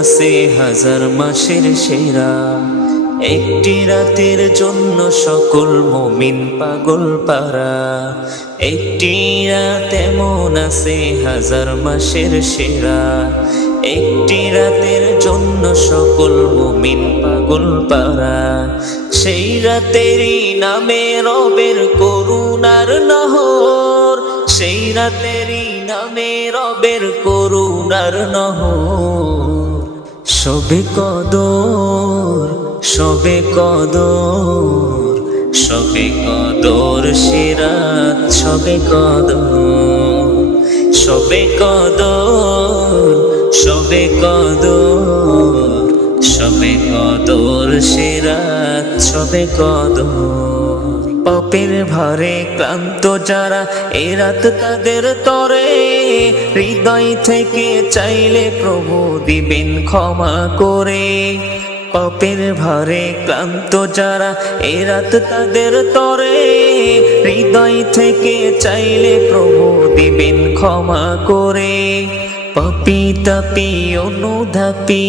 আছে হাজার মাসের সেরা, একটি রাতের জন্য সকল মুমিন পাগল পারা। একটি রাত এমন আছে হাজার মাসের সেরা, একটি রাতের জন্য সকল মুমিন পাগল পারা। সেই রাতেরই নামে রবের করুণার নহর, সেই রাতেরই নামে রবের করুণার নহর। সবে কদর, সবে কদর, সবে কদর সিরাত, সবে কদর, সবে কদর, সবে কদর, সবে কদর সিরাত, সবে কদর। পাপের ভারে ক্লান্ত যারা এ রাত তাদের তরে, হৃদয় থেকে চাইলে প্রভু দিবেন ক্ষমা করে। পাপের ভারে ক্লান্ত যারা এ রাত তাদের তরে, হৃদয় থেকে চাইলে প্রভু দিবেন ক্ষমা করে। পাপী তাপী অনুধাপী,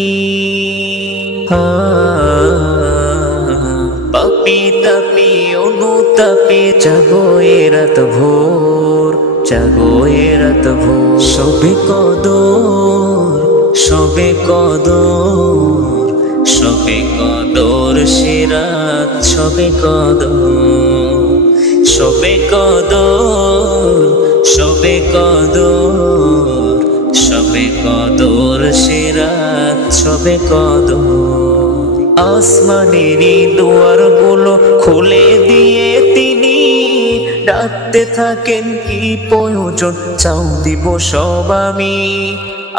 পাপী তাপী অনুতাপে জাগো এ রাত ভোর, জাগো এ রাত ভোর। সবে কদর, সবে কদর, সবে কদর সিরাত, সবে কদর, সবে কদর, সবে কদর, সবে কদর সিরাত, সবে কদর। আসমানেরই দুয়ারগুলো খুলে দিয়ে তিনি ডাকতে থাকেন, কি প্রয়োজন চাও দিব সব আমি।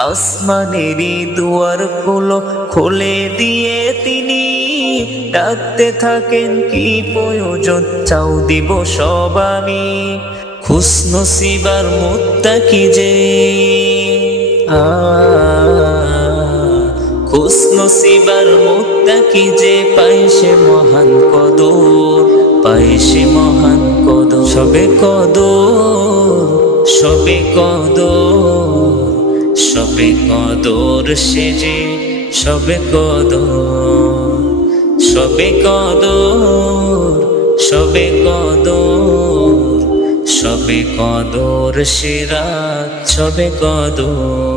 আসমানেরই দুয়ারগুলো খুলে দিয়ে তিনি ডাকতে থাকেন, কি প্রয়োজন চাও দিব সব আমি। খুশনসিবার মুত্তাকি যে, খুশনসিবার মুত্তাকি যে পায় সে মহান কদর, পায় সে মহান কদর। সবে কদর, সবে কদর, সবে কদর সে যে, সবে কদর, সবে কদর, সবে কদর, সবে কদর সিরাত, সবে কদর।